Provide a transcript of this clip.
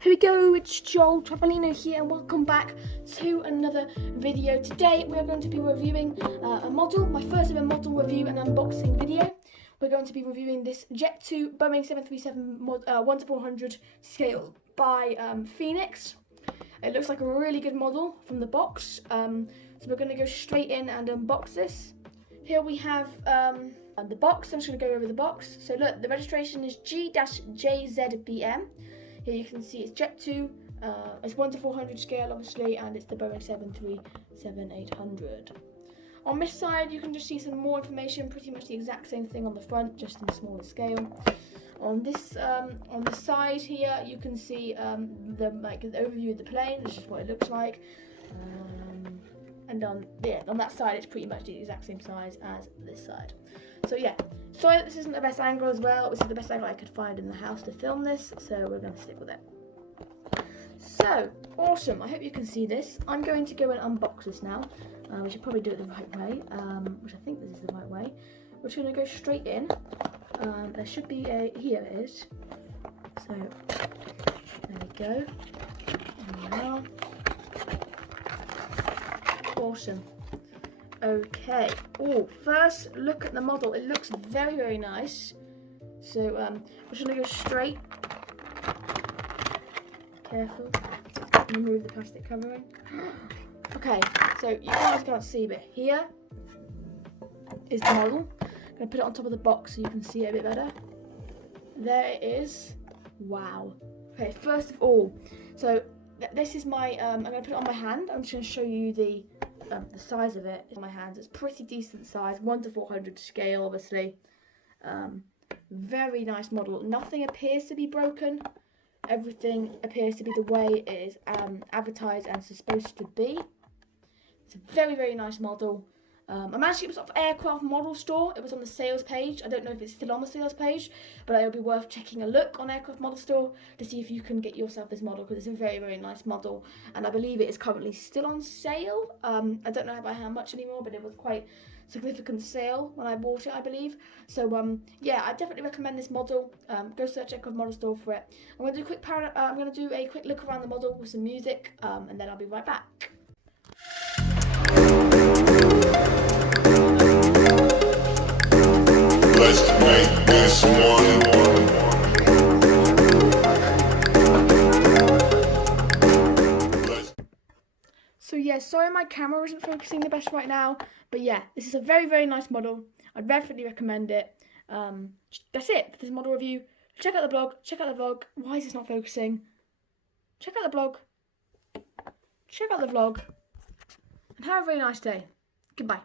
Here we go, it's Joel Travelino here and welcome back to another video. Today we are going to be reviewing a model, my first ever model review and unboxing video. We're going to be reviewing this Jet2 Boeing 737 1:400 scale by Phoenix. It looks like a really good model from the box, so we're going to go straight in and unbox this. Here we have the box. I'm just going to go over the box. So look, the registration is G-JZBM. Here you can see it's Jet2, it's 1:400 scale obviously, and it's the Boeing 737-800. On this side you can just see some more information, pretty much the exact same thing on the front, just in a smaller scale. On this, on the side here you can see the overview of the plane. This is what it looks like. And on that side it's pretty much the exact same size as this side. So yeah, sorry that this isn't the best angle as well. This is the best angle I could find in the house to film this, so we're going to stick with it. So, awesome, I hope you can see this. I'm going to go and unbox this now. We should probably do it the right way, which I think this is the right way. We're just going to go straight in. There should be a, here it is. So, there we go. There we are. Awesome. Okay. Oh, first look at the model. It looks very, very nice. So we're just gonna go straight. Careful. Remove the plastic covering. Okay. So you guys can't see, but here is the model. I'm gonna put it on top of the box so you can see it a bit better. There it is. Wow. Okay. First of all, so this is my. I'm gonna put it on my hand. I'm just gonna show you the size of it in my hands. It's pretty decent size, 1:400 scale obviously. Very nice model. Nothing appears to be broken. Everything appears to be the way it is advertised and supposed to be. It's a very, very nice model. I managed to get it off Aircraft Model Store. It was on the sales page. I don't know if it's still on the sales page, but it'll be worth taking a look on Aircraft Model Store to see if you can get yourself this model, because it's a very, very nice model, and I believe it is currently still on sale. I don't know by how much anymore, but it was quite significant sale when I bought it, I believe. So yeah, I definitely recommend this model. Go search Aircraft Model Store for it. I'm going to do a quick look around the model with some music, and then I'll be right back. Let's make this one. So yeah, sorry my camera isn't focusing the best right now, but yeah, this is a very, very nice model. I'd definitely recommend it. That's it for this model review. Check out the blog, check out the vlog. Why is this not focusing? Check out the blog, check out the vlog, and have a very nice day. Goodbye.